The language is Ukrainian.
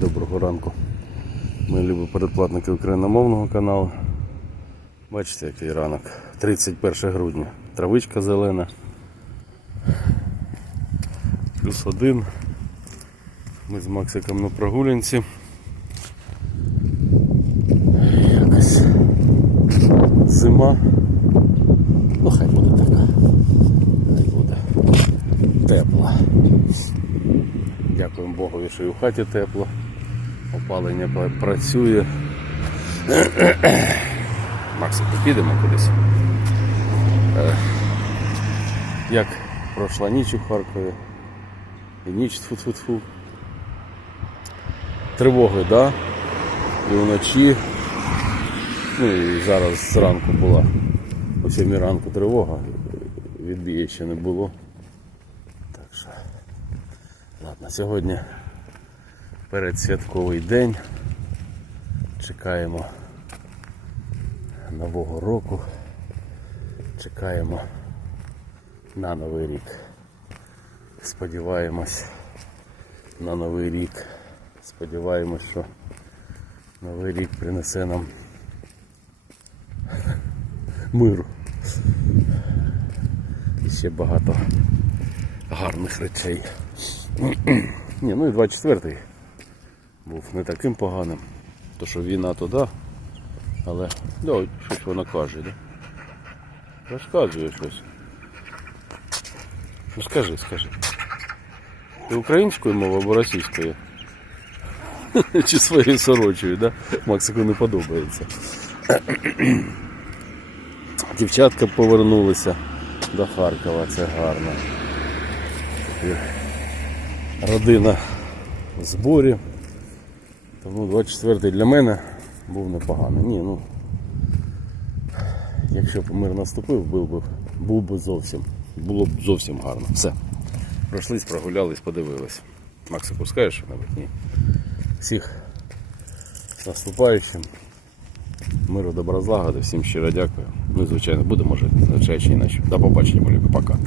Доброго ранку. Ми любі передплатники україномовного каналу. Бачите, який ранок. 31 грудня. Травичка зелена. Плюс один. Ми з Максиком на прогулянці. Якась зима. Ну хай буде така. Хай буде. Тепла. Дякуємо Богові, що і в хаті тепло. Опалення пра- працює. Максику, підемо кудись. Е, Як пройшла ніч у Харкові. І ніч тфу-тфу-тфу. Тривоги, да? І вночі. Ну і зараз зранку була. О 7 ранку тривога. Відбія ще не було. Так що. Ладно, сьогодні передсвятковий день. Чекаємо Нового року. Чекаємо на Новий рік. Сподіваємось на Новий рік. Сподіваємось, що Новий рік принесе нам миру. І ще багато гарних речей. Ні, ну і 24-й був не таким поганим. То що війна то да, але да, щось вона каже, да? Розказує щось. Ну скажи, скажи. Ти українською мовою або російською? Чи своєю сорочою, да? Максику не подобається. Дівчатка повернулися до Харкова, це гарно. Родина в зборі. Тому 24-й для мене був непоганий. Ні, ну якщо б мир наступив, був би, був би зовсім. Було б зовсім гарно. Все. Пройшлись, прогулялись, подивились. Максик, пускаєш що-небудь? Ні. Всіх з наступаючим. Миру добра злагоди, всім щиро дякую. Ну і звичайно, будемо жити, звичайно, іначе. До побачення, малюка, пока.